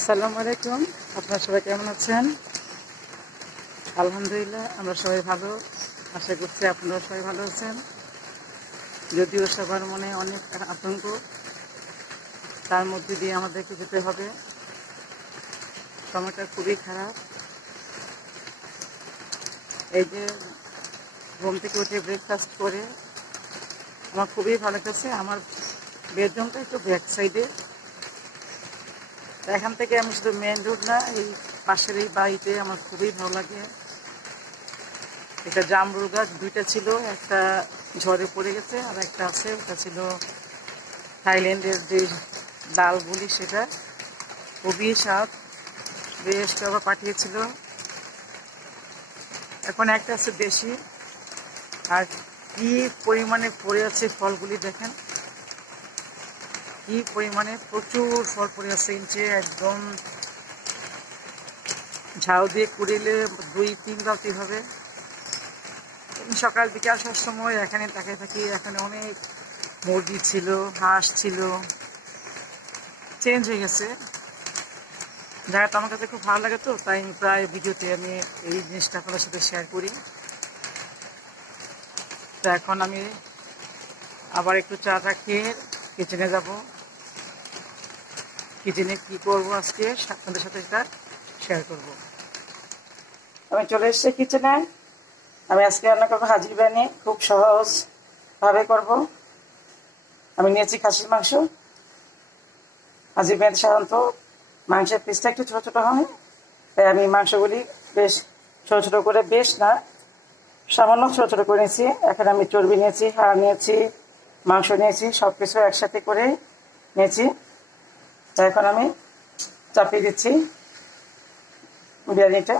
আসসালামু আলাইকুম। আপনারা সবাই কেমন আছেন? আলহামদুলিল্লাহ, আমরা সবাই ভালো। আশা করছি আপনারা সবাই ভালো আছেন। যদিও সবার মনে অনেক আতঙ্ক, তার মধ্যে দিয়ে আমাদেরকে যেতে হবে। সময়টা খুবই খারাপ। এই যে ঘুম থেকে উঠে ব্রেকফাস্ট করে আমার খুবই ভালো লাগছে। আমার বেডরুমটা একটু ব্যাক সাইডে, এখান থেকে আমি শুধু মেন রোড না, এই পাশের এই বাড়িতে আমার খুবই ভালো লাগে। এটা জামরুল গাছ দুইটা ছিল, একটা ঝড়ে পড়ে গেছে আর একটা আছে, ওটা ছিল থাইল্যান্ডের যে লাল বলি, সেটা খুবই স্বাদ, বেশ আবার পাঠিয়েছিল। এখন একটা আছে দেশি। আর কি পরিমাণে পড়ে আছে ফলগুলি দেখেন, কি পরিমাণে প্রচুর ফল পড়ে আছে। ইঞ্চে একদম ঝাউ দিয়ে কুড়িলে 2-3 বালতি হবে। সকাল দিকে আসার সময় এখানে তাকিয়ে থাকি, এখানে অনেক মুরগি ছিল, হাঁস ছিল। চেঞ্জ হয়ে গেছে জায়গাটা, আমার কাছে খুব ভালো লাগে, তো তাই প্রায় ভিডিওতে আমি এই জিনিসটা আপনাদের সাথে শেয়ার করি। তো এখন আমি আবার একটু চা খেয়ে কিচেনে যাব। কিচেনে কি করব আজকে আপনাদের সাথে এটা শেয়ার করব। আমি চলে এসেছি কিচেনে। আমি আজকে রান্না করবো হাজি বিরিয়ানি, খুব সহজ ভাবে করব। আমি নিয়েছি খাসির মাংস। হাজি বিরিয়ানি সাধারণত মাংসের পিসটা একটু ছোট ছোট হয়, তাই আমি মাংসগুলি বেশ ছোট ছোট করে, বেশ না সামান্য ছোট ছোট করে নিয়েছি। এখন আমি চর্বি নিয়েছি, হাড় নিয়েছি, মাংস নিয়েছি, সব কিছু একসাথে করে নিয়েছি। তো এখন আমি চাপিয়ে দিচ্ছি বিরিয়ানিটা।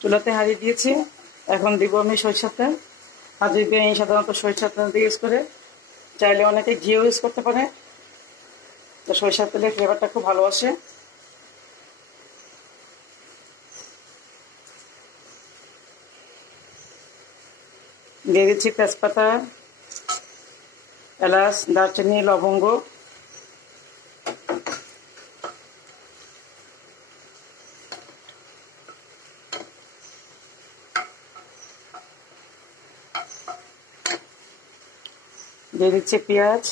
চুলাতে হারিয়ে দিয়েছি। এখন দিব আমি সরিষার তেল। হাজি বিরিয়ানি সাধারণত সরিষার তেল দিয়ে ইউজ করে, চাইলে অনেকে ঘিও ইউজ করতে পারে। তো সরিষার তেলের ফ্লেভারটা খুব ভালো আসে। দিয়ে দিচ্ছি তেজপাতা, এলাচ, দারচিনি, লবঙ্গ। দিয়ে দিচ্ছি পেঁয়াজ,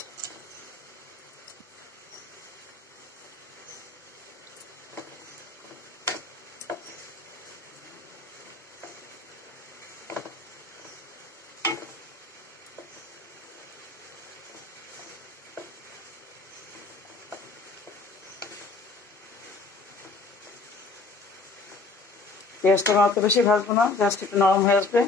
পেঁয়াজটা আমি অত বেশি ভাজবো না, জাস্ট একটু নরম হয়ে আসবে।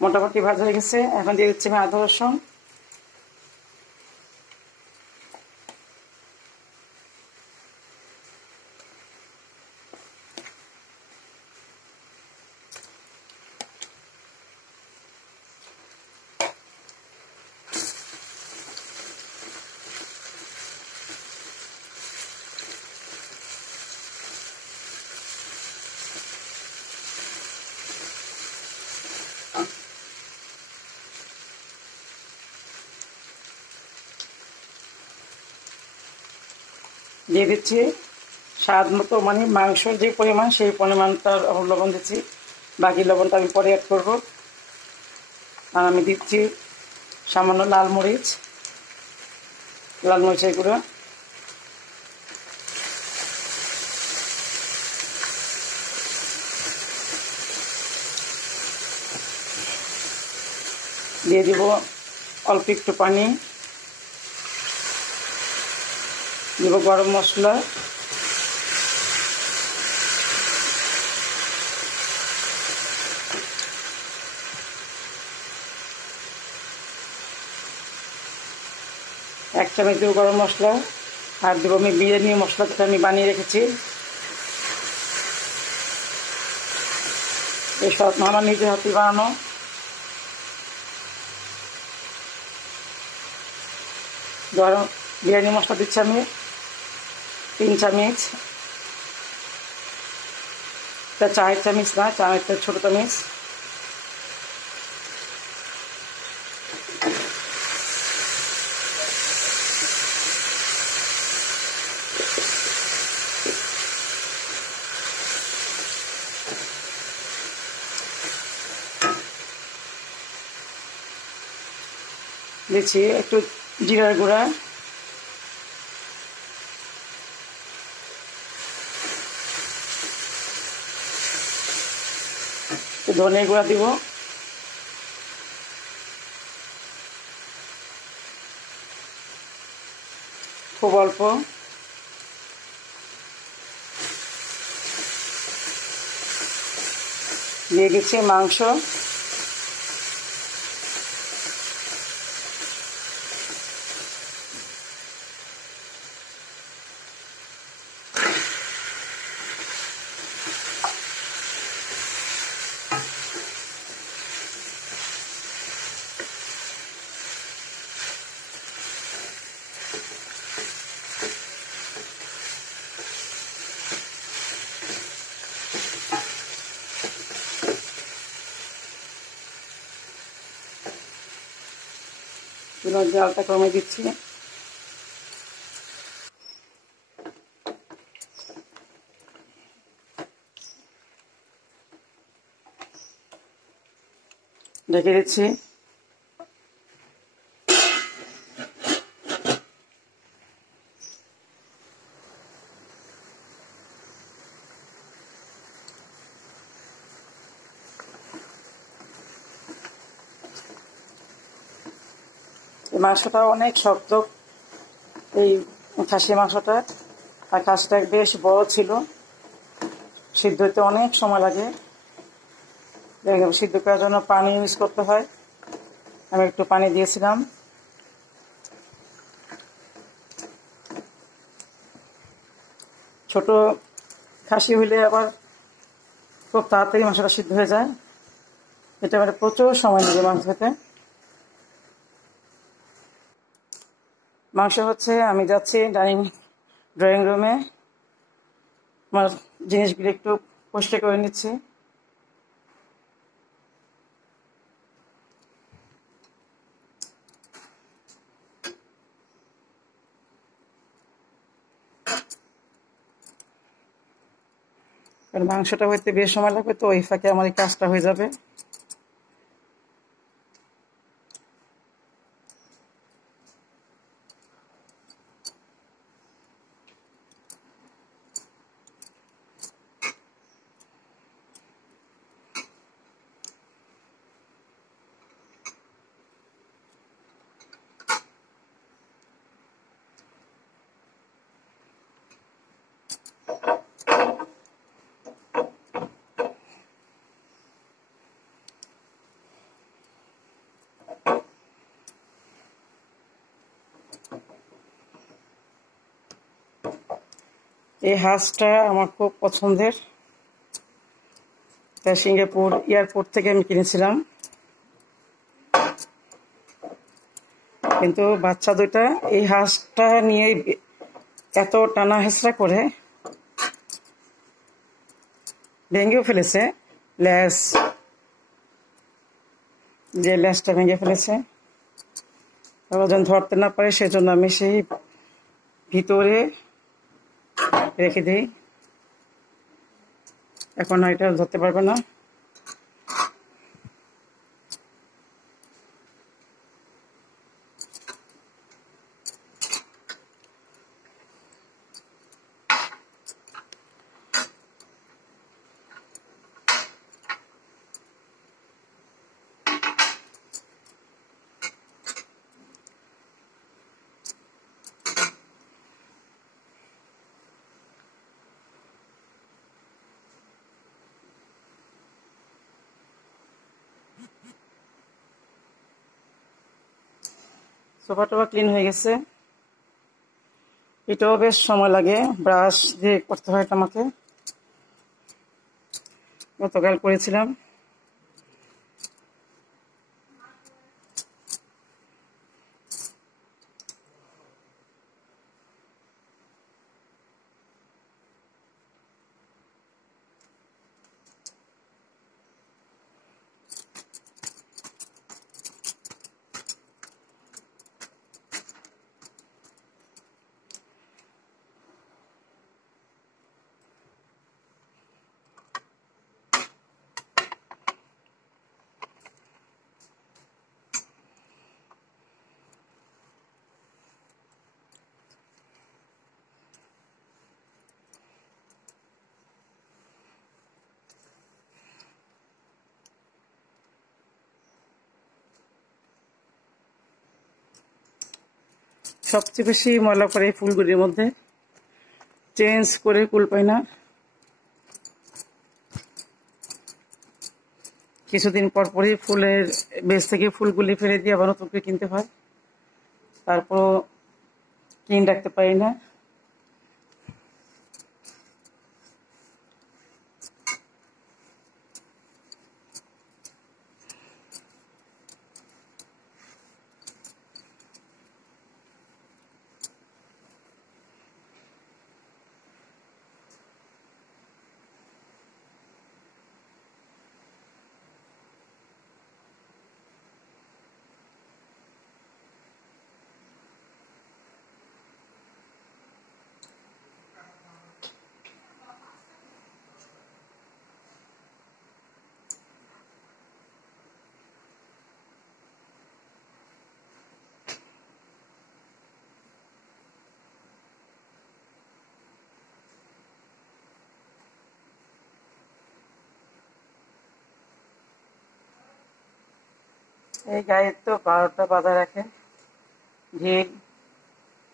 মোটামুটি ভাজা হয়ে গেছে। এখন দিয়ে দিচ্ছি আমি আদা রসুন। দিয়ে দিচ্ছি স্বাদ মতো, মানে মাংসের যে পরিমাণ সেই পরিমাণটার লবণ দিচ্ছি, বাকি লবণটা আমি পরে অ্যাড করব। আর আমি দিচ্ছি সামান্য লাল মরিচের গুঁড়ো। দিয়ে দিব অল্প একটু পানি, দিব গরম মশলা, 1 চামচ দেবো গরম মশলা, আর দেবো আমি বিরিয়ানি মশলা, যেটা আমি বানিয়ে রেখেছি। এই সব আমার নিজের হাতে বানানো। গরম বিরিয়ানি মশলা দিচ্ছি আমি 3 চামচ, এটা 4 চামচ না, 4 ছোটো চামচ। দিচ্ছি একটু জিরার গুঁড়া, একটু ধনে গুঁড়া দিব, খুব অল্প। দিয়ে দিচ্ছি মাংস, জালটা কমে দিচ্ছি। ঢেকে দিচ্ছি। মাংসটা অনেক শক্ত, এই খাসি মাংসটা, আর খাসিটা বেশ বড় ছিল, সিদ্ধ হতে অনেক সময় লাগে। সিদ্ধ করার জন্য পানি ইউজ করতে হয়, আমি একটু পানি দিয়েছিলাম। ছোট খাসি হইলে আবার খুব তাড়াতাড়ি মাংসটা সিদ্ধ হয়ে যায়, এটা মানে প্রচুর সময় নেবে মাংস খেতে। মাংস হচ্ছে, আমি যাচ্ছি ড্রয়িং রুমে, আমার জিনিসগুলো একটু পরিষ্কার করে নিচ্ছি। কারণ মাংসটা হইতে বেশ সময় লাগবে, তো ওই ফাঁকে আমার এই কাজটা হয়ে যাবে। এই হাঁসটা আমার খুব পছন্দের, সিঙ্গাপুর এয়ারপোর্ট থেকে আমি কিনেছিলাম, কিন্তু বাচ্চা দুইটা এই হাঁসটা নিয়ে এত টানা হেঁচড়া করে ভেঙেও ফেলেছে। ল্যাস, যে ল্যাসটা ভেঙে ফেলেছে, যেন ধরতে না পারে সেজন্য আমি সেই ভিতরে রেখে দিই, এখন এটা ধরতে পারবে না। সোফা টোফা ক্লিন হয়ে গেছে। এটাও বেশ সময় লাগে, ব্রাশ দিয়ে করতে হয় এটা আমাকে। গতকাল করেছিলাম। সবচেয়ে বেশি ময়লা পড়ে এই ফুলগুলির মধ্যে, চেঞ্জ করে কুল পাই না। কিছুদিন পর পরই ফুলের বেশ থেকে ফুলগুলি ফেলে দিয়ে আবার নতুন করে কিনতে হয়, তারপরও কিনে রাখতে পারি না। এই গায়ের তো 12টা বাঁধা রাখে ঢিল,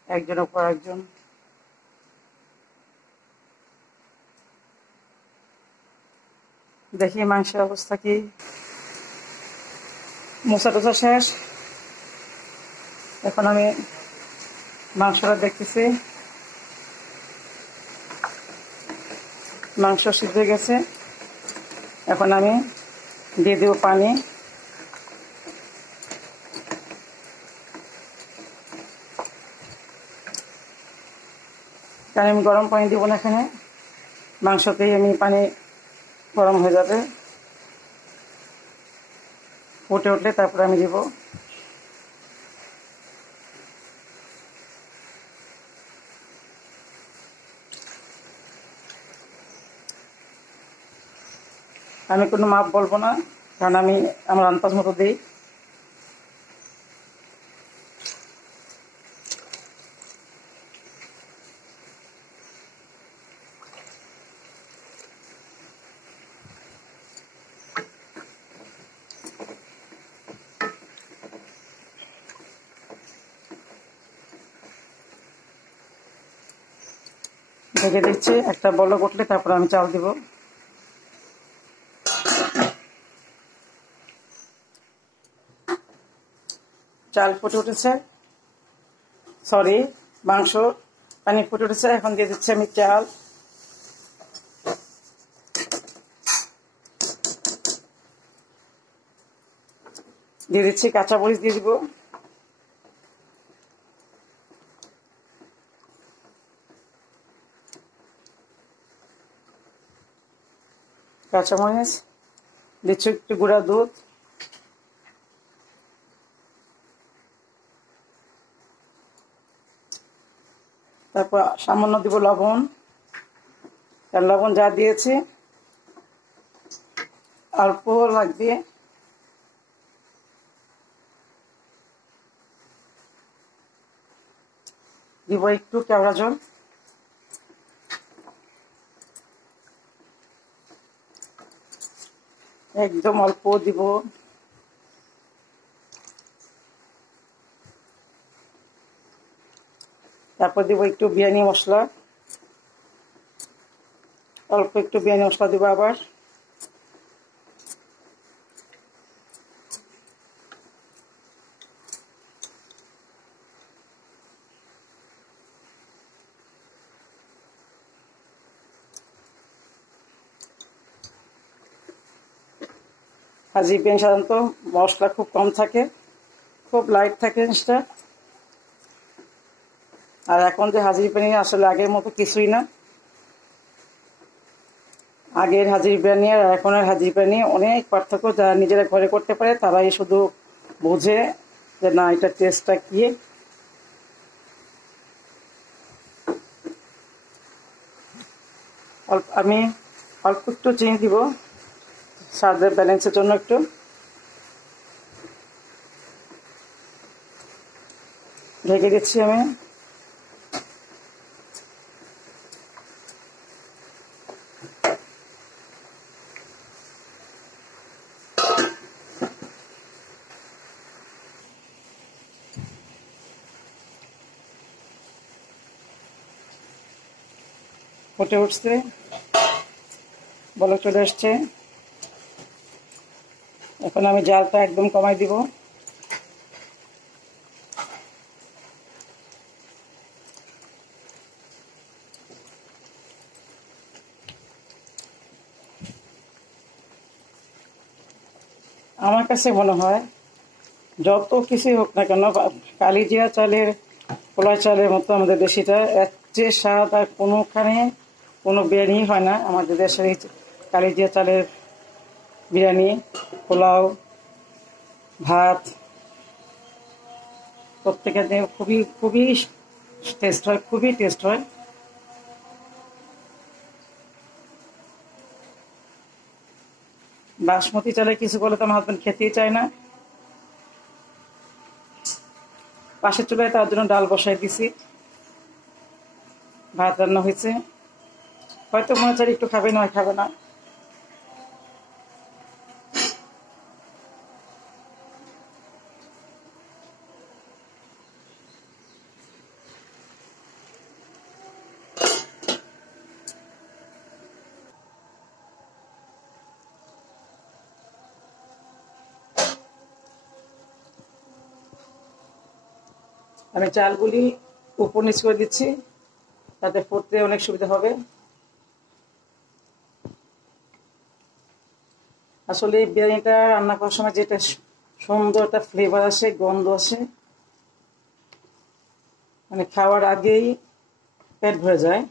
একজনের পর একজন। দেখি মাংসের অবস্থা কি। মোছা টোছা শেষ, এখন আমি মাংসটা দেখতেছি। মাংস সিদ্ধ হয়ে গেছে, এখন আমি দিয়ে দেবো পানি। কারণ আমি গরম পানি দিব না এখানে, মাংসতেই আমি পানি গরম হয়ে যাবে, ফুটে উঠলে তারপরে আমি দিব। আমি কোনো মাপ বলবো না, কারণ আমি আমার আন্দাজ মতো দিই। ঢেকে দিচ্ছি, একটা বলক উঠলে তারপর আমি চাল দিব। চাল ফুটে উঠেছে, সরি মাংস পানি ফুটে উঠেছে, এখন দিয়ে দিচ্ছি আমি চাল। দিয়ে দিচ্ছি কাঁচামরিচ, দিয়ে দিব। কাঁচামরিচ দিচ্ছি, একটু গুঁড়া দুধ, তারপর সামান্য দিব লবণ। আর লবণ যা দিয়েছি অল্প লাগবে। দিব একটু কেওড়া জল, একদম অল্প দিব। তারপর দিব একটু বিরিয়ানি মশলা, অল্প একটু বিরিয়ানি মশলা দিব আবার। হাজি বিরিয়ানি সাধারণত মশলা খুব কম থাকে, খুব লাইট থাকে জিনিসটা। আর এখন যে হাজির বিরিয়ানি আসলে আগের মতো কিছুই না। আগের হাজির বিরিয়ানি আর এখনের হাজির বিরিয়ানি অনেক পার্থক্য। যারা নিজেরা ঘরে করতে পারে তারাই শুধু বোঝে যে না এটা টেস্টটা কি। আমি অল্প একটু চিনি দিব স্বাদের ব্যালেন্সের জন্য। একটু ঢেকে দিচ্ছি আমি। ফুটে উঠছে, বলক চলে আসছে। এখন আমি জালটা একদম কমাই দিব। আমার কাছে মনে হয় যত কিছুই হোক না কেন, কালিজিরা চালের পোলাও চালের মতো আমাদের দেশিটা এর চেয়ে স্বাদ আর কোনোখানে কোনো বিরিয়ানি হয় না। আমাদের দেশের এই কালিজিরা চালের বিরিয়ানি, পোলাও, ভাত প্রত্যেকের দিন খুবই খুবই টেস্ট হয়, খুবই টেস্ট হয়। বাসমতি চালে কিছু বলে তো আমার হাজবেন্ড খেতেই চায় না। পাশের চুলায় তার জন্য ডাল বসাই দিছি, ভাত রান্না হয়েছে। হয়তো মনে চাই একটু খাবে, নয় খাবে না। আমি চালগুলি উপর নিচ করে দিচ্ছি, তাতে ফুটতে অনেক সুবিধা হবে। আসলে এই বিরিয়ানিটা রান্না করার সময় যেটা সুন্দর একটা ফ্লেভার আসে, গন্ধ আসে, মানে খাওয়ার আগেই পেট ভরে যায়।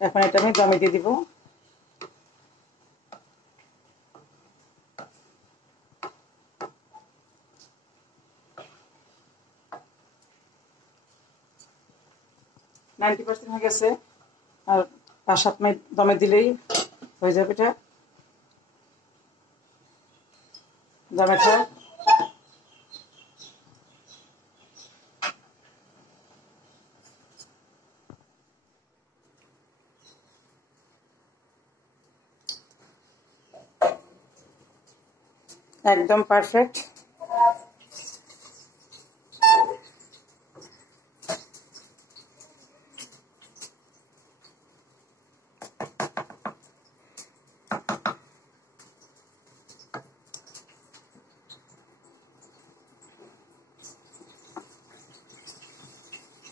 এখন এটা আমি দমে দিয়ে দিব। নাইনটি % হয়ে গেছে, আর 5-7 মিনিট দমে দিলেই হয়ে যাবে এটা। দমে থাক। একদম পারফেক্ট।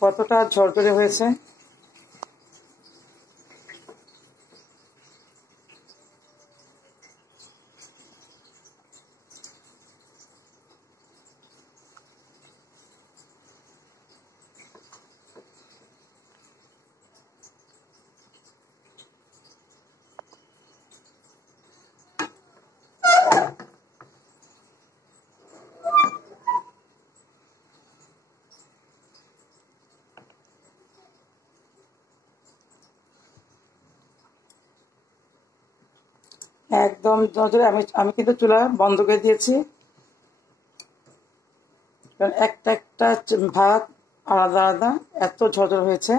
কতটা ঝরঝরে হয়েছে। একদম ঝরঝরে। আমি কিন্তু চুলা বন্ধ করে দিয়েছি, কারণ একটা একটা ভাত আলাদা আলাদা এত ঝরঝর হয়েছে।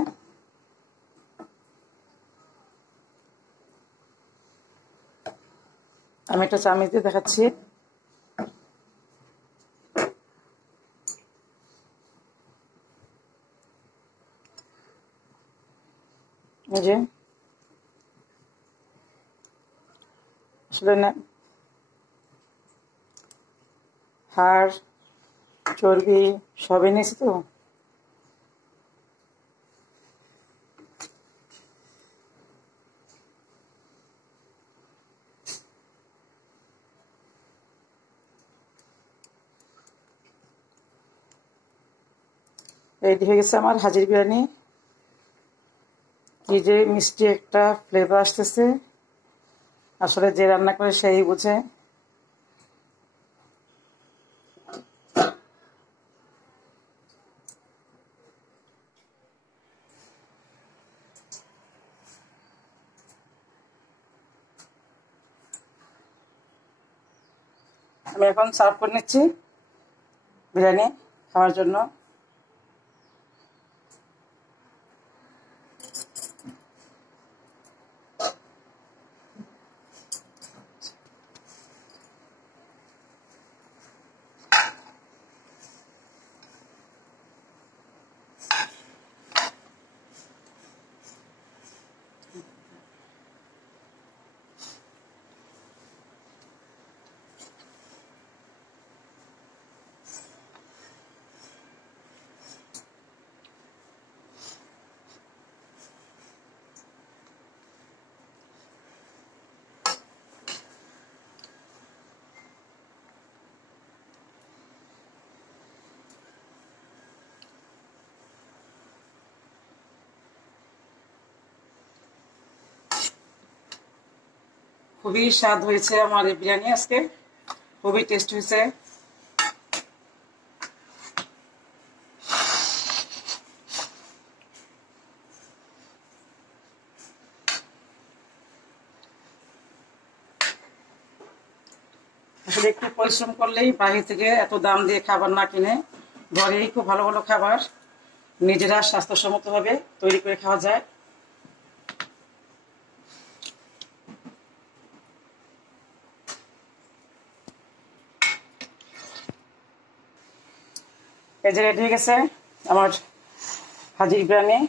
আমি একটা চামচ দিয়ে দেখাচ্ছি। এই যে আসলে না, হাড় চর্বি সবই নিয়েছি তো, রেডি হয়ে গেছে আমার হাজির বিরিয়ানি। কি যে মিষ্টি একটা ফ্লেভার আসতেছে, আসলে যে রান্না করে সেই বুঝে। আমি এখন সার্ভ করে নিচ্ছি বিরিয়ানি খাওয়ার জন্য। খুবই স্বাদ হয়েছে আমার এই বিরিয়ানি আজকে, খুবই টেস্ট হয়েছে। আসলে একটু পরিশ্রম করলেই বাইরে থেকে এত দাম দিয়ে খাবার না কিনে ঘরেই খুব ভালো ভালো খাবার নিজেরা স্বাস্থ্যসম্মতভাবে তৈরি করে খাওয়া যায়। এই যে রেডি হয়ে গেছে আমার হাজির বিরিয়ানি।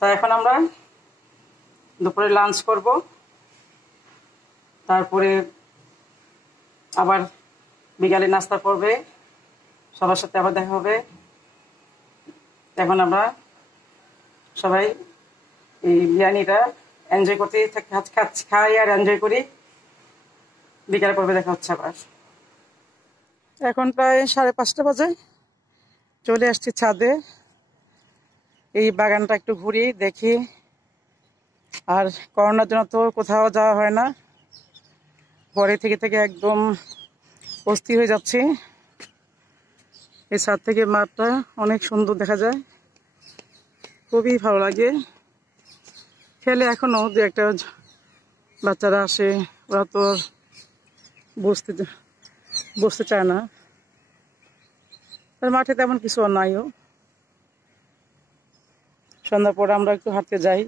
তা এখন আমরা দুপুরে লাঞ্চ করব, তারপরে আবার বিকালে নাস্তা করবে, সবার সাথে আবার দেখা হবে। এখন আমরা সবাই এই বিরিয়ানিটা এনজয় করতে খাই আর এনজয় করি। বিকালে পর্বে দেখা হচ্ছে আবার। এখন প্রায় 5:30 বাজে, চলে আসছি ছাদে। এই বাগানটা একটু ঘুরি দেখি, আর করোনার জন্য তো কোথাও যাওয়া হয় না, ঘরে থেকে থেকে একদম অস্থির হয়ে যাচ্ছি। এই ছাদ থেকে মাঠটা অনেক সুন্দর দেখা যায়, খুবই ভালো লাগে। খেলে এখনো দু একটা বাচ্চারা আসে, ওরা তো বসতে চায় না, আর মাঠে তেমন কিছু আর নাইও। সন্ধ্যার পরে আমরা একটু হাঁটতে যাই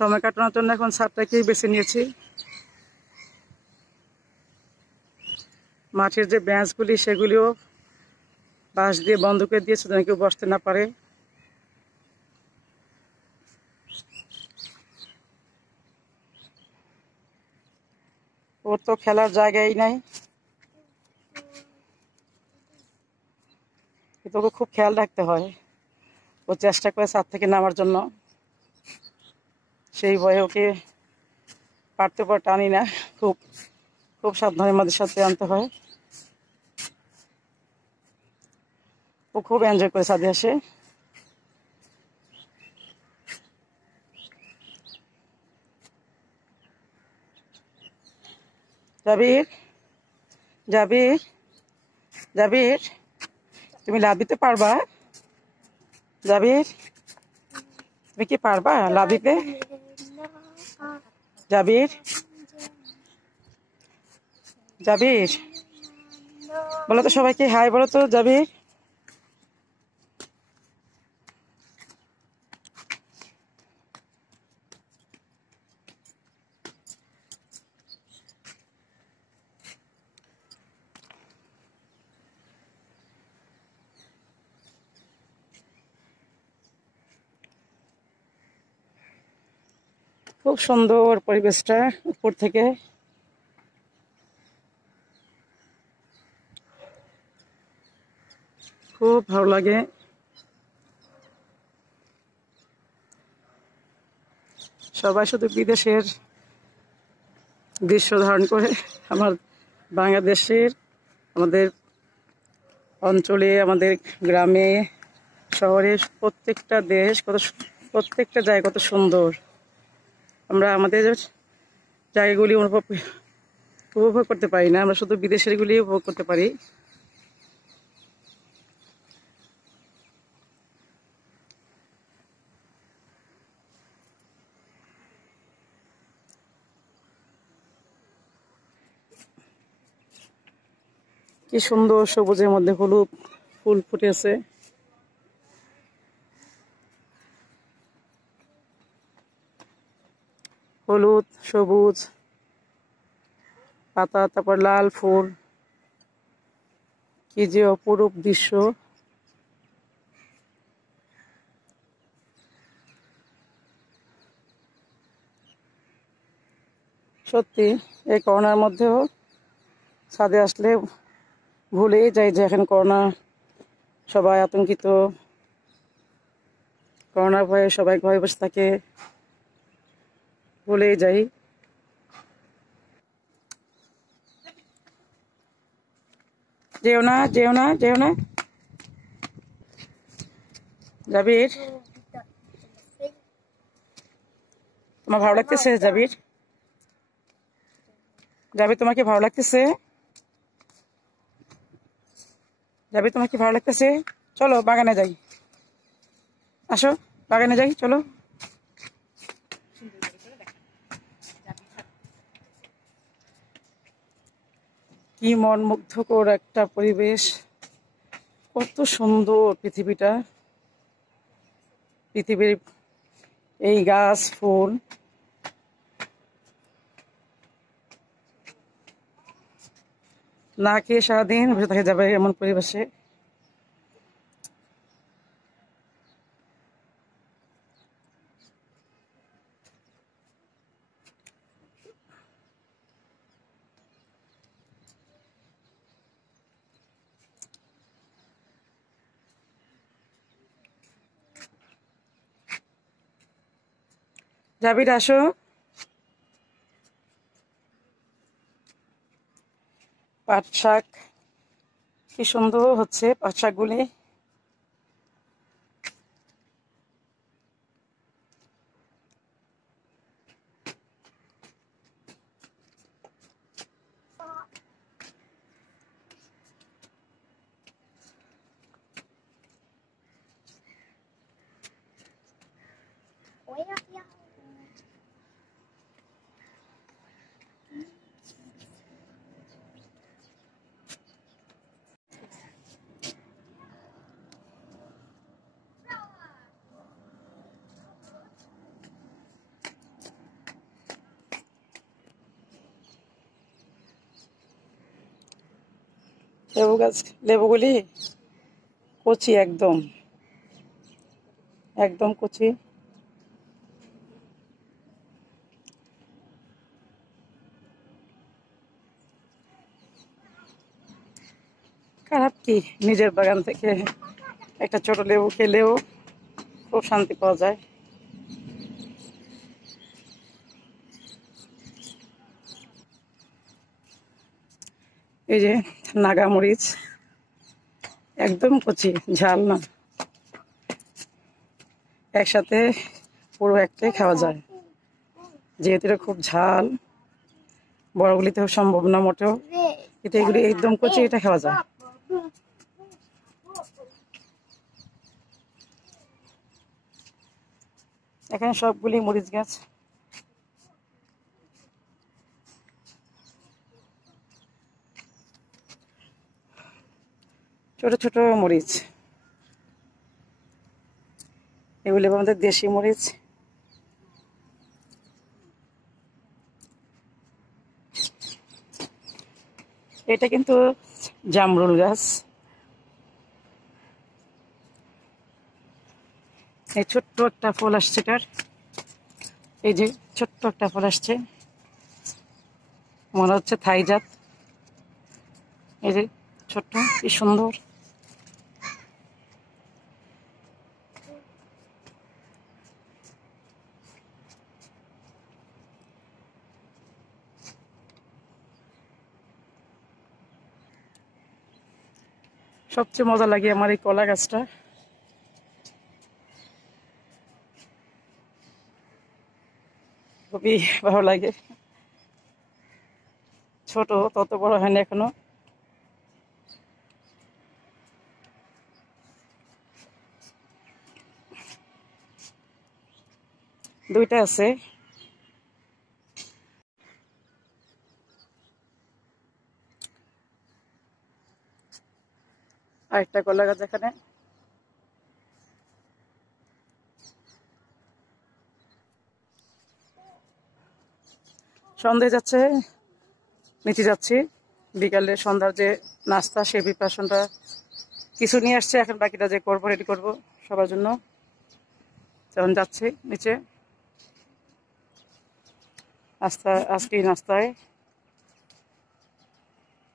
সময় কাটানোর জন্য। এখন ছাদটাকেই বেছে নিয়েছি। মাঠের যে বেঞ্চগুলি সেগুলিও বাঁশ দিয়ে বন্ধ করে দিয়েছে যেন কেউ বসতে না পারে। ওর তো খেলার জায়গাই নাই, তোকে খুব খেয়াল রাখতে হয়। ও চেষ্টা করে ছাদ থেকে নামার জন্য, সেই ভয়ে ওকে পারতে পর টানি না, খুব খুব সাবধানে আমাদের সাথে আনতে হয়। ও খুব এনজয় করে ছাদে আসে। জাবির, জাবির, জাবির, তুমি লাফ দিতে পারবা? জাবির, তুমি কি পারবা লাফ দিতে? জাবির, জাবির, বলো তো সবাইকে হাই বলো তো জাবির। খুব সুন্দর পরিবেশটা উপর থেকে। খুব ভালো লাগে। সবাই শুধু বিদেশের দৃশ্য ধারণ করে, আমার বাংলাদেশের, আমাদের অঞ্চলে, আমাদের গ্রামে, শহরে, প্রত্যেকটা দেশ প্রত্যেকটা জায়গা কত সুন্দর। আমরা আমাদের জায়গাগুলি উপভোগ করতে পারি না, আমরা শুধু বিদেশের গুলি উপভোগ করতে পারি। কি সুন্দর সবুজের মধ্যে হলুদ ফুল ফুটেছে। হলুদ, সবুজ পাতা, তারপর লাল ফুল, কি যে অপরূপ দৃশ্য। সত্যি এই করোনার মধ্যেও ছাদে আসলে ভুলেই যাই যে এখন করোনা, সবাই আতঙ্কিত, করোনার ভয়ে সবাই ঘরে বসে থাকে, ভুলেই যাই। যেও না, যেও না, যেও না। জাবির, তোমার ভালো লাগতেছে? জাবির, জাবির তোমার কি ভালো লাগতেছে? জাবির তোমার কি ভালো লাগতেছে? চলো বাগানে যাই, আসো বাগানে যাই, চলো। কি মন মুগ্ধকর একটা পরিবেশ, কত সুন্দর পৃথিবীটা, পৃথিবীর এই গাছ ফুল। না খেয়ে সারাদিন বসে থাকা যাবে এমন পরিবেশে। জাবির আসো। পাট শাক কি সুন্দর হচ্ছে, পাট শাকগুলি। লেবু গাছ, লেবুগুলি কচি, একদম একদম কচি। খারাপ কি, নিজের বাগান থেকে একটা ছোট লেবু খেলেও খুব শান্তি পাওয়া যায়। এই যে নাগামরিচ, একদম কচি, ঝাল না, একসাথে পুরো একটাই খাওয়া যায়। যেহেতু এটা খুব ঝাল, বড়গুলিতেও সম্ভব না মোটেও, কিন্তু এগুলি একদম কচি, এটা খাওয়া যায়। এখানে সবগুলি মরিচ গাছ। ছোট ছোট মরিচ, এগুলি আমাদের দেশি মরিচ। এটা কিন্তু জামরুল গাছ। এই ছোট্ট একটা ফল আসছে এটার, এই যে ছোট্ট একটা ফল আসছে, মনে হচ্ছে থাই জাত। এই যে ছোট্ট, কি সুন্দর। সবচেয়ে মজা লাগে আমার এই কলা গাছটা। খুবই ভালো লাগে। ছোট, তত বড় হয়নি এখনো। দুইটা আছে। আরেকটা কলা গাছ এখানে। সন্ধ্যে যাচ্ছে, নিচে যাচ্ছি। বিকালে সন্ধ্যার যে নাস্তা, সেই প্রিপারেশনটা কিছু নিয়ে আসছে, এখন বাকিটা যে করবো, রেডি করবো সবার জন্য। যখন যাচ্ছি নিচে, আজকে নাস্তায়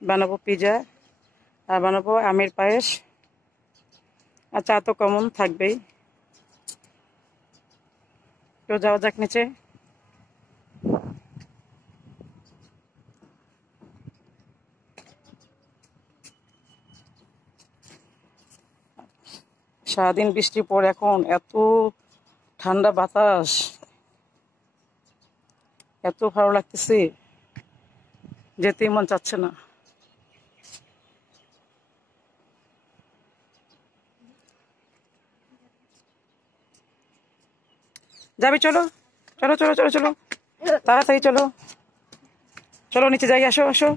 বানাবো পিজা, আর বানাবো আমের পায়েস, আর চা তো কমন থাকবেই। তো যাওয়া যাক নিচে। সারাদিন বৃষ্টির পর এখন এত ঠান্ডা বাতাস, এত ভালো লাগতেছে, যেতেই মন চাচ্ছে না। যাবি? চলো চলো চলো চলো চলো, তাড়াতাড়ি চলো, চলো নিচে যাই, আসো আসো।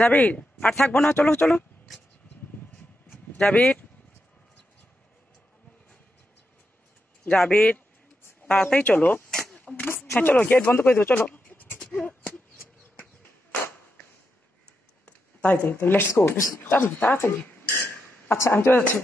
যাবি? আর থাকবো না, চলো চলো। যাবি? যাবি? তাড়াতাড়ি চলো। হ্যাঁ চলো, গেট বন্ধ করে দেবো, চলো। তাই তাই, লেটস গো, তাড়াতাড়ি। আচ্ছা, আমি চলে যাচ্ছি।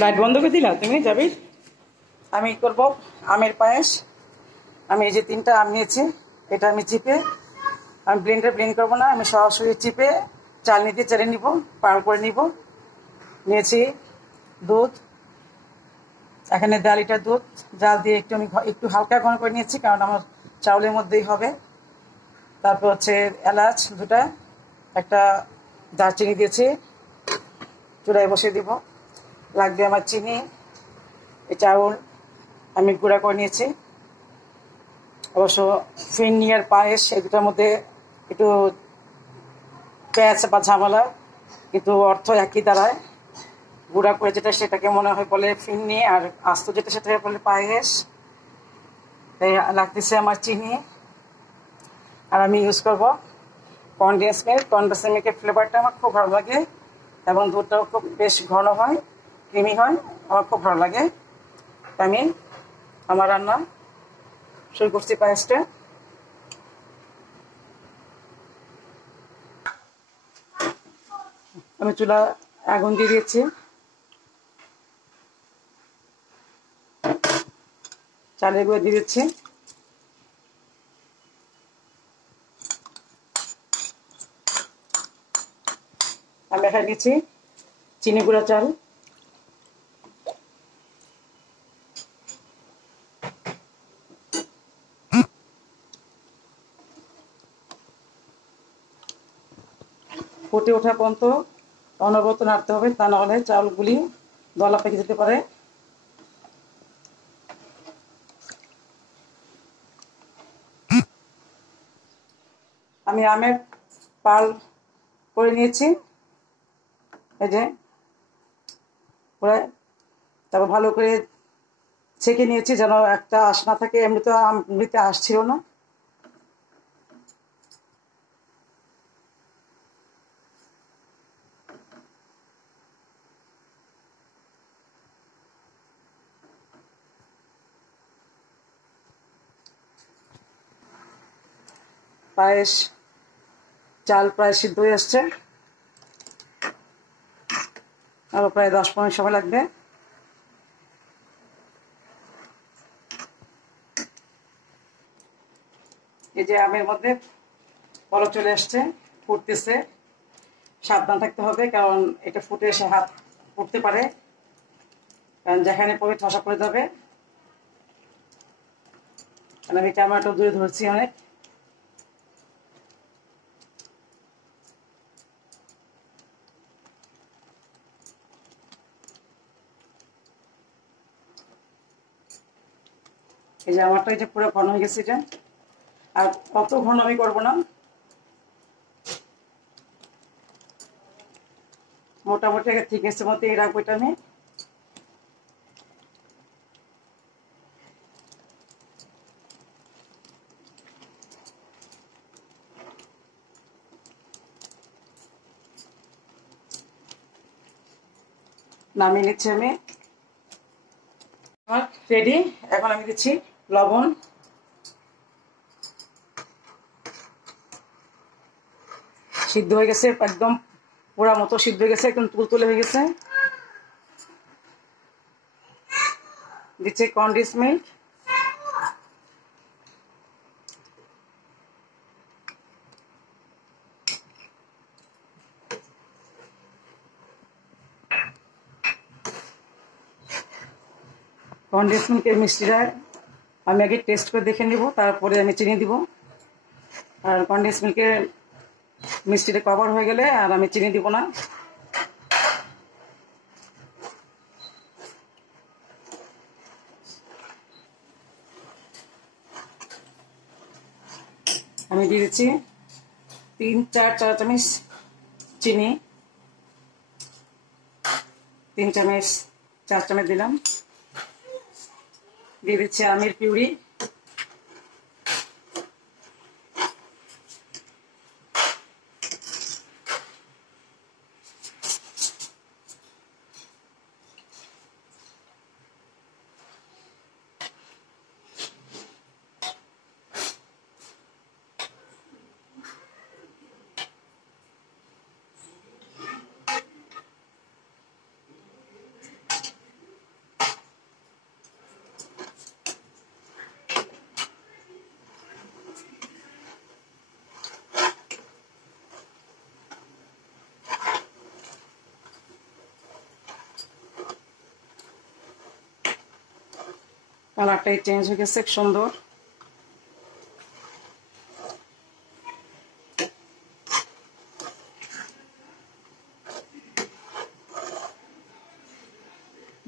লাইট বন্ধ করে দিলা তুমি? যাবি? আমি করব আমের পায়েস। আমি এই যে 3টা আম নিয়েছি, এটা আমি চিপে, আমি ব্লেন্ড করবো না, আমি সরাসরি চিপে চালনি দিয়ে চেড়ে নিব, পাল করে নিব। নিয়েছি দুধ, এখানে 1.5 লিটার দুধ, জাল দিয়ে আমি একটু হালকা ঘন করে নিয়েছি, কারণ আমার চাউলের মধ্যেই হবে। তারপর হচ্ছে এলাচ 2টা, একটা দারচিনি দিয়েছি, চুলায় বসিয়ে দিব। লাগবে আমার চিনি, এই চাউল আমি গুঁড়া করে নিয়েছি। অবশ্য ফিরনি আর পায়েস এই দুটার মধ্যে একটু প্যাঁচ বা ঝামেলা, কিন্তু অর্থ একই দাঁড়ায়। গুঁড়া করে যেটা, সেটাকে মনে হয় বলে ফিরনি, আর আস্ত যেটা সেটাকে বলে পায়েস। তাই লাগতেছে আমার চিনি, আর আমি ইউজ করব কনডেন্স মিল্ক। কনডেন্স মিল্কের ফ্লেভারটা আমার খুব ভালো লাগে, এবং দুধটাও খুব বেশ ঘন হয়, ক্রিমি হয়, আমার খুব ভালো লাগে। আমি আমার রান্না শুরু করছি পায়েসটা। আমি চুলা আগুন দিয়ে দিয়েছি, চালের গুঁড়ো দিয়ে দিচ্ছি, আমি এখানে দিচ্ছি চিনি গুঁড়া চাল, ফুটে ওঠা পর্যন্ত অনবরত নাড়তে হবে, তা নাহলে চাউলগুলি দলা পেকে যেতে পারে। আমি আমের পাল করে নিয়েছি, এই যে পুরো। তারপর ভালো করে ছেঁকে নিয়েছি, যেন একটা আঁশ না থাকে। এমনিতে আঁশ ছিল না। পায়েস চাল প্রায় সিদ্ধ হয়ে আসছে, আরো প্রায় 10-15 সময় লাগবে। এই যে আমের মধ্যে বলক চলে আসছে, ফুটতেছে। সাবধান থাকতে হবে, কারণ এটা ফুটে এসে হাত ফুটতে পারে, কারণ যেখানে পড়ে ঠসা পড়ে যাবে। কারণ আমি ক্যামেরাটা দূরে ধরছি অনেক। এই যে আমারটা এই যে পুরো ঘন হয়ে গেছে এটা, আর কত ঘন আমি করবো না, মোটামুটি থিকনেসের মধ্যে রাখবো এটা আমি। নামিয়ে নিচ্ছি আমি। আমার রেডি। এখন আমি দিচ্ছি লবণ, সিদ্ধ হয়ে গেছে একদম, পোড়া মতো সিদ্ধ হয়ে গেছে, একদম তুলতুলে হয়ে গেছে। দিচ্ছি কনডেন্স মিল্ক, কনডেন্স মিল্কের মিষ্টিটা আমি আগে টেস্ট করে দেখে নিব, তারপরে আমি চিনি দিব। আর কনডেন্স মিল্কের মিষ্টিটা কভার হয়ে গেলে আর আমি চিনি দিব না। আমি দিয়ে দিচ্ছি 3-4 চা চামচ চিনি, 3 চামচ 4 চামচ দিলাম। দিয়ে দিচ্ছি আমের পিউরি, কালারটাই চেঞ্জ হয়ে গেছে, সুন্দর।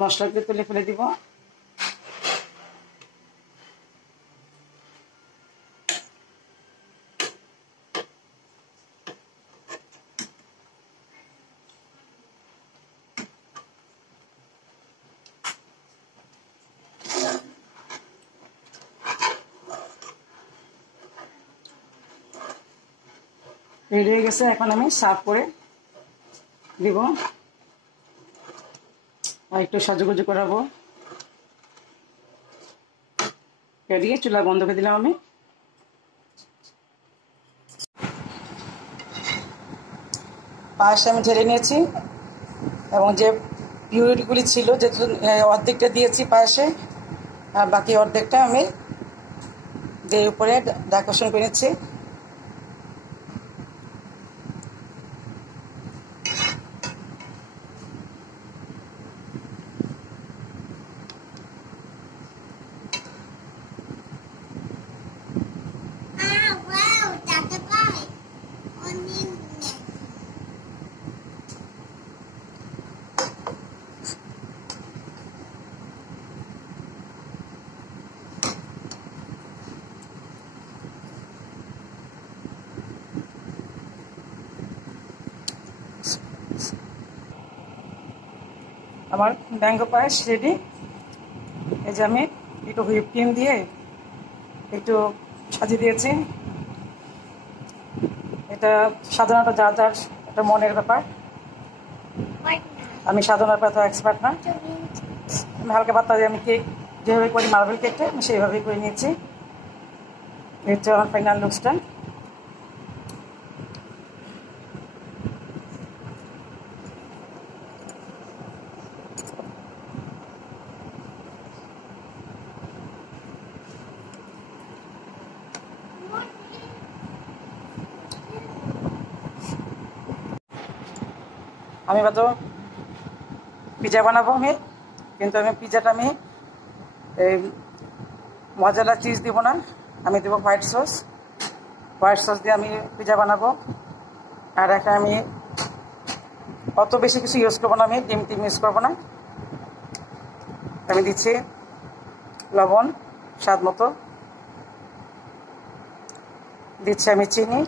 মশলাগুলো তুলে ফেলে দিব। রেডি হয়ে গেছে, এখন আমি সার্ভ করে দিব। আর একটু সাজুগুজু করাবো। দিয়ে চুলা বন্ধ করে দিলাম আমি। পায়েস আমি ঢেলে নিয়েছি, এবং যে পিউরিগুলি ছিল, যেহেতু অর্ধেকটা দিয়েছি পায়েসে, আর বাকি অর্ধেকটা আমি দিয়ে উপরে ডেকোরেশন করে নিচ্ছি। আমার ম্যাঙ্গো পায়েস রেডি। এই যে আমি একটু হুইপ ক্রিম দিয়ে একটু সাজিয়ে দিয়েছি। এটা সাধারণত যার যার একটা মনের ব্যাপার, আমি সাধারণত এত এক্সপার্ট না। আমি হালকা পাতলা দিয়ে আমি কেক যেভাবে করি মার্বেল কেকটা, আমি সেইভাবেই করে নিয়েছি। এই হচ্ছে আমার ফাইনাল লুকসটা। আমি তো পিজা বানাবো কিন্তু আমি পিজাটা এই মজালা চিজ দিব না, আমি দেবো হোয়াইট সস দিয়ে আমি পিজা বানাবো। আর একটা আমি অত বেশি কিছু ইউজ করবো না, আমি ডিম ইউজ করবো না। আমি দিচ্ছি লবণ স্বাদ মতো, দিচ্ছি আমি চিনি।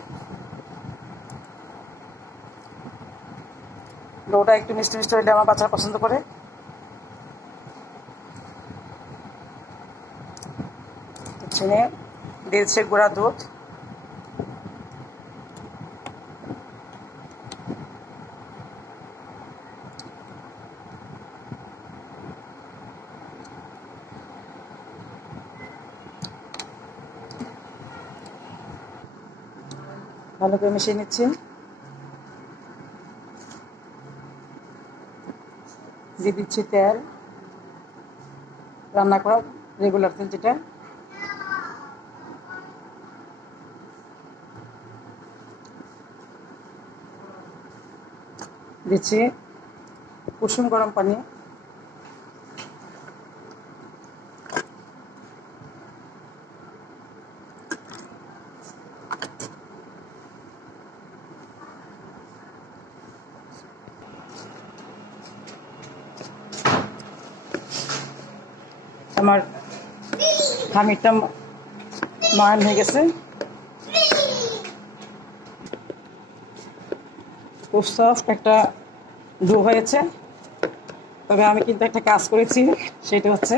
ডোটা একটু মিষ্টি মিষ্টি হলে আমার বাচ্চারা পছন্দ করে। চিনি দিয়েছে গুঁড়া দুধ, ভালো করে মিশিয়ে নিচ্ছি। দিয়ে দিচ্ছি তেল, রান্না করা রেগুলার তেল যেটা। দিচ্ছি কুসুম গরম পানি, আমার খামিরটা ময়ান হয়ে গেছে, খুব সফট একটা ডো হয়েছে। তবে আমি কিন্তু একটা কাজ করেছি, সেটা হচ্ছে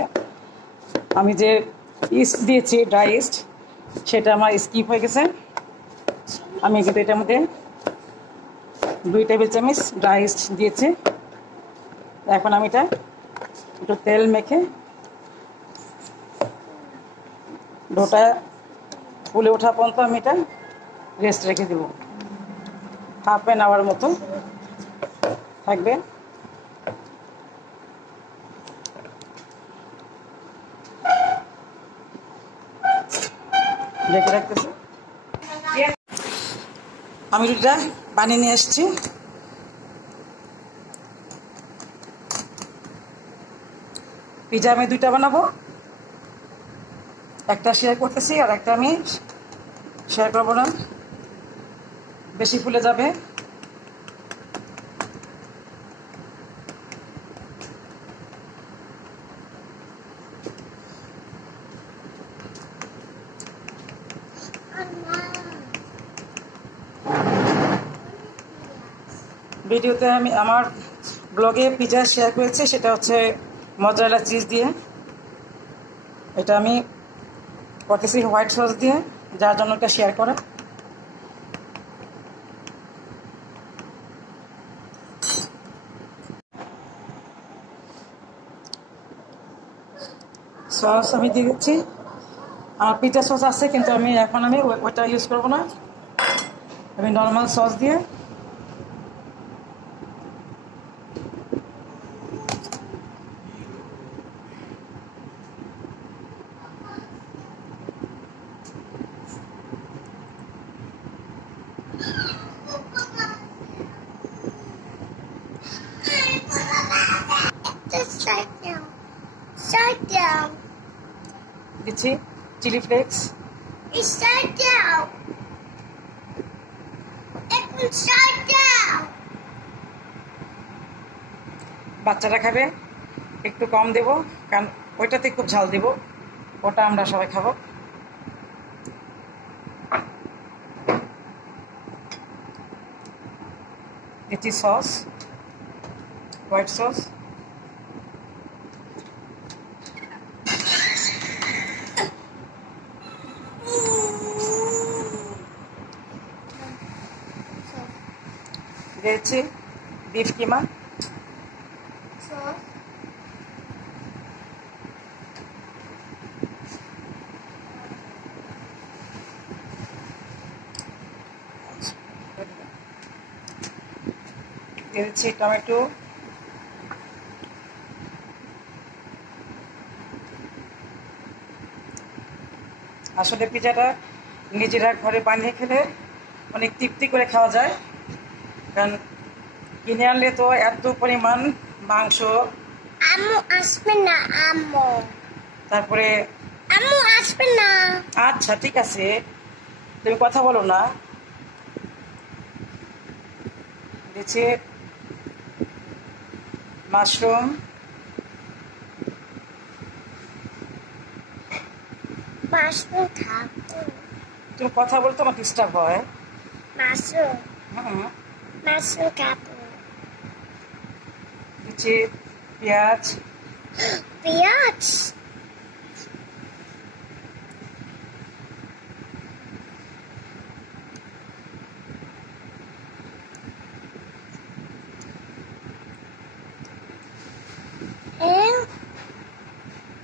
আমি যে ইস্ট দিয়েছি ড্রাই ইস্ট, সেটা আমার স্কিপ হয়ে গেছে। আমি কিন্তু এটার মধ্যে 2 টেবিল চামচ ড্রাই ইস্ট দিয়েছি। এখন আমি এটা একটু তেল মেখে ডোটা ফুলে ওঠা পর্যন্ত আমি এটা রেস্ট রেখে দেব, হাফ অ্যান আওয়ার মতো থাকবে। ঢেকে রাখতেছি। আমি রুটিটা বানিয়ে নিয়ে এসেছি। পিজা আমি 2টা বানাবো, একটা শেয়ার করতেছি আর একটা আমি শেয়ার করবো না, বেশি ফুলে যাবে। ভিডিওতে আমি আমার ব্লগে পিজা শেয়ার করেছি, সেটা হচ্ছে মজারেলা চিজ দিয়ে। এটা আমি করতেছি হোয়াইট সস দিয়ে, যার জন্য এটা শেয়ার করা। সস আমি দিয়ে দিচ্ছি। আমার পিজা সস আছে, কিন্তু এখন আমি ওইটা ইউজ করবো না, আমি নর্মাল সস দিয়ে দিচ্ছি চিলি ফ্লেক্স। বাচ্চারা খাবে, একটু কম দেব, কারণ ওইটাতে খুব ঝাল দেব, ওটা আমরা সবাই খাবো। দিচ্ছি সস, হোয়াইট সস। দিয়েছি বিফ কিমা, দিয়েছি টমেটো, আসলে পিজাটা নিজেরা ঘরে বানিয়ে খেলে অনেক তৃপ্তি করে খাওয়া যায়। কারণ কিনে আনলে তো এত পরিমাণ মাংস, আম্মু আসবে না, আম্মু তারপরে আম্মু আসবে না। আচ্ছা ঠিক আছে, তুমি কথা বলো না। দিচ্ছি মাশরুম, মাশরুম খাবো। তুমি কথা বলতে আমার ডিস্টার্ব হয়। মাশরুম হুম, মাশরুম খাবো। দিচ্ছি পেঁয়াজ, পেঁয়াজ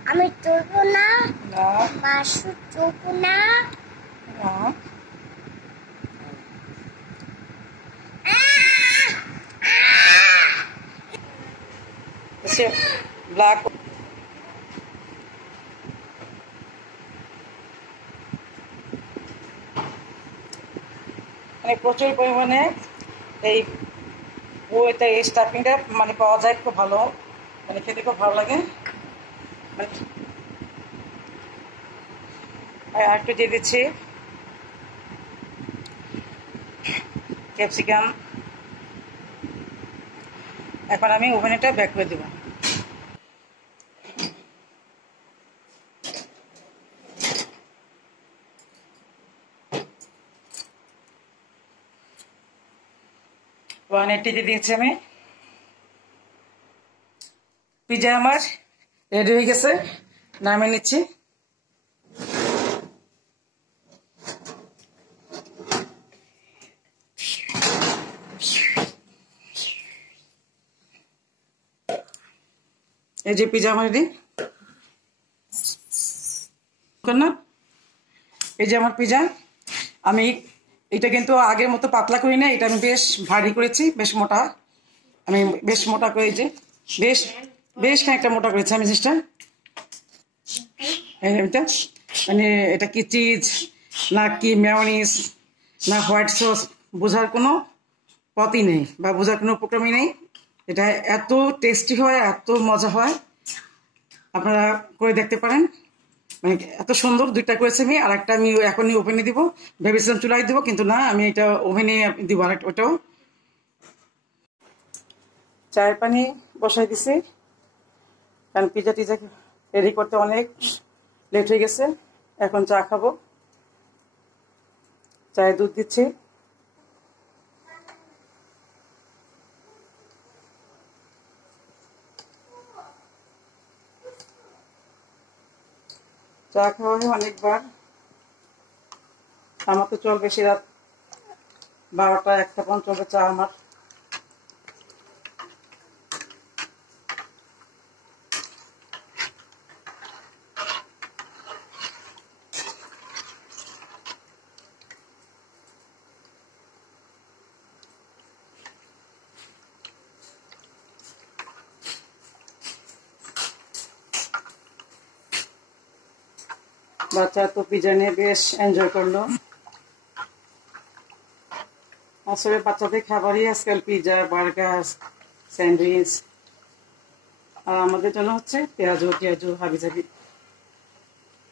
আমি তুলবো না, না মাশরুম তুলবো না। না ব্ল্যাক, মানে প্রচুর পরিমাণে এই বইটা এই স্টাফিংটা মানে পাওয়া যায়, খুব ভালো, মানে খেতে খুব ভালো লাগে। মানে আর একটু দিয়ে দিচ্ছি ক্যাপসিকাম। এখন আমি ওভেনটা ব্যাক করে দেবো। দিয়ে দিয়েছি আমি। পিজা আমার রেডি হয়ে গেছে, নামিয়ে নিচ্ছি। এই যে পিজা আমার রেডি না, এই যে আমার পিজা। আমি এটা কিন্তু আগের মতো পাতলা করি না, এটা আমি বেশ ভারী করেছি, বেশ মোটা। আমি বেশ মোটা করে, এই যে বেশ বেশ খানিকটা মোটা করেছি আমি জিনিসটা। এটা মানে এটা কি চিজ না কি মেয়োনিজ না হোয়াইট সস বোঝার কোনো পথই নেই বা বোঝার কোনো উপক্রমই নেই। এটা এত টেস্টি হয়, এত মজা হয়, আপনারা করে দেখতে পারেন। মানে এত সুন্দর, দুইটা করেছি আমি, আর একটা আমি এখনই ওভেনে দিব, ভেবেছিলাম চুলাই দিব, কিন্তু না, আমি এটা ওভেনে দিব। আর ওটাও চায়ের পানি বসাই দিছি, কারণ পিজা টিজা রেডি করতে অনেক লেট হয়ে গেছে। এখন চা খাবো, চায়ে দুধ দিচ্ছি। চা খাওয়া হয় অনেকবার, আমার তো চল বেশি রাত 12টা 1টা পর্যন্ত চলবে চা আমার। বাচ্চা তো পিজা নিয়ে বেশ এনজয় করলো। আসলে বাচ্চাদের খাবারই আজকাল পিজা, বার্গার, স্যান্ডউইচ, আর আমাদের জন্য হচ্ছে পেঁয়াজু টিয়াজু হাবিজাবি।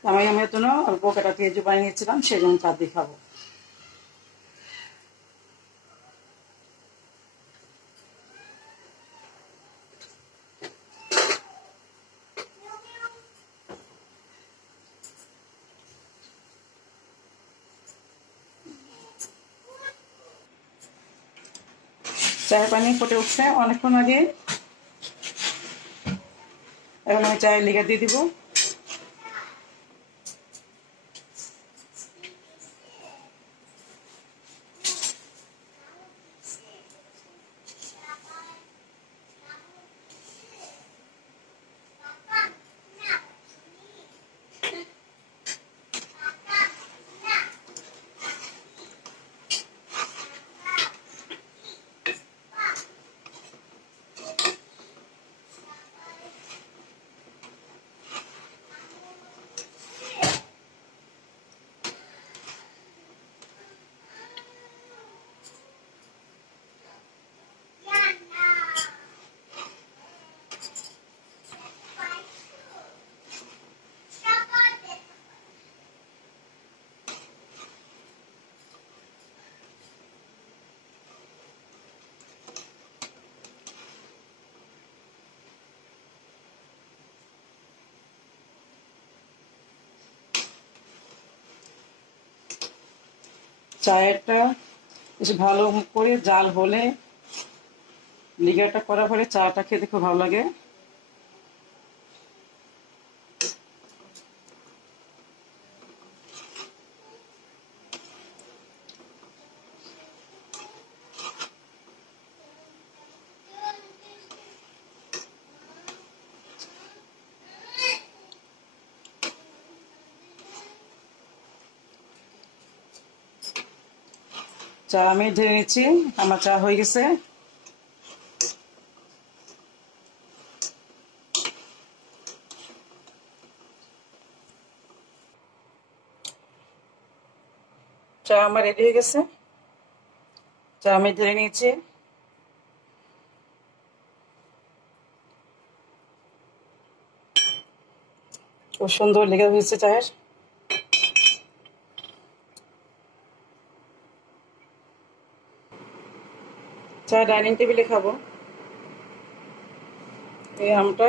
আমি আমার জন্য অল্প কাটা পেঁয়াজু বানিয়ে নিয়েছিলাম, সেই জন্য চা দিয়ে খাবো। চায়ের পানি ফুটে উঠছে অনেকক্ষণ আগে, এখন আমি চায়ের লিগা দিয়ে দিব। চায়েরটা বেশ ভালো করে জাল হলে লিগারটা করার পরে চাটা খেতে খুব ভালো লাগে। চা আমি ঢেলে নিচ্ছি, আমার চা হয়ে গেছে। চা আমার রেডি হয়ে গেছে, চা আমি ঢেলে নিয়েছি। খুব সুন্দর লেগে হয়েছে চায়ের। চা ডাইনিং টেবিলে খাবো। এই আমটা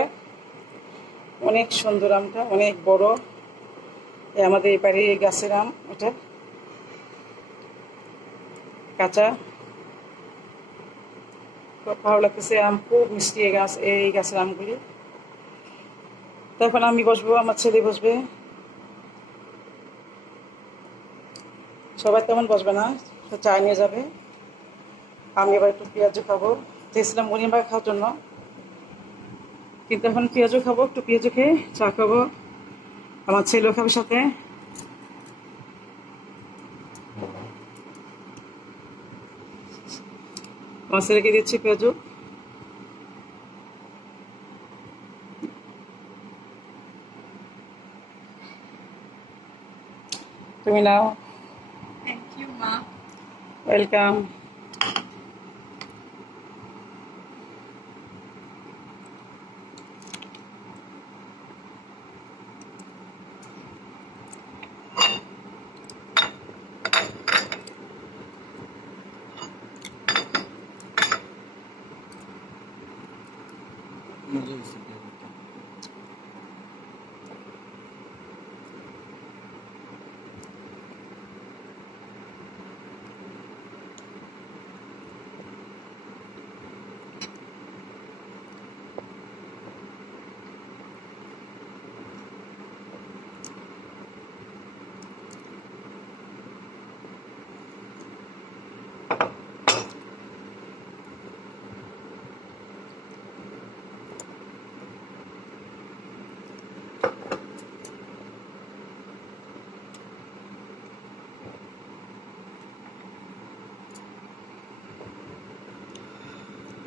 অনেক সুন্দর, আমটা অনেক বড়, আমাদের এই বাড়ির এই গাছের আম। এটা কাঁচা, খুব ভালো লাগতেছে। আম খুব মিষ্টি এই গাছের আমগুলি। তখন আমি বসবো, আমার ছেলে বসবে, সবাই তেমন বসবে না, চা নিয়ে যাবে। আমি এবার একটু পেঁয়াজও খাবো, চেয়েছিলাম মুড়ি মাখা খাওয়ার জন্য, কিন্তু এখন পেঁয়াজও খাবো, একটু পেঁয়াজও খেয়ে চা খাবো। আমার ছেলেও খাবে সাথে। আমার ছেলেকে দিচ্ছি পেঁয়াজও। তুমি নাও। থ্যাংক ইউ মা। ওয়েলকাম।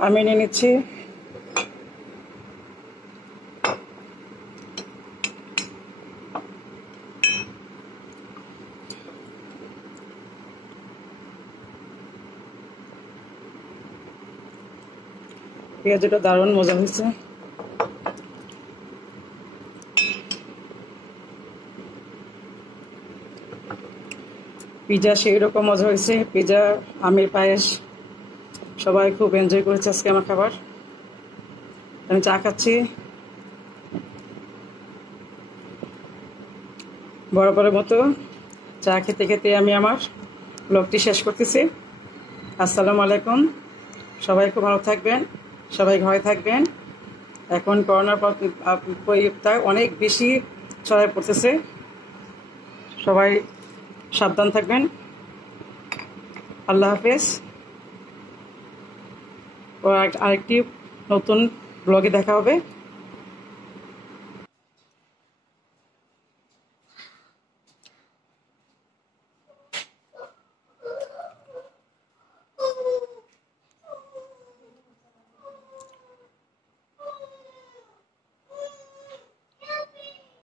আমি নিয়ে নিচ্ছি পেঁয়াজটা, দারুণ মজা হয়েছে। পিজা সেই রকম মজা হয়েছে। পিজা, আমের পায়েস, সবাই খুব এনজয় করেছে আজকে আমার খাবার। আমি চা খাচ্ছি। বরাবরের মতো চা খেতে খেতে আমি আমার ব্লগটি শেষ করতেছি। আসসালামু আলাইকুম। সবাই খুব ভালো থাকবেন, সবাই ঘরে থাকবেন। এখন করোনার পরিতা অনেক বেশি ছড়ায় পড়তেছে, সবাই সাবধান থাকবেন। আল্লাহ হাফেজ। ও আরেকটি নতুন ব্লগে দেখা হবে।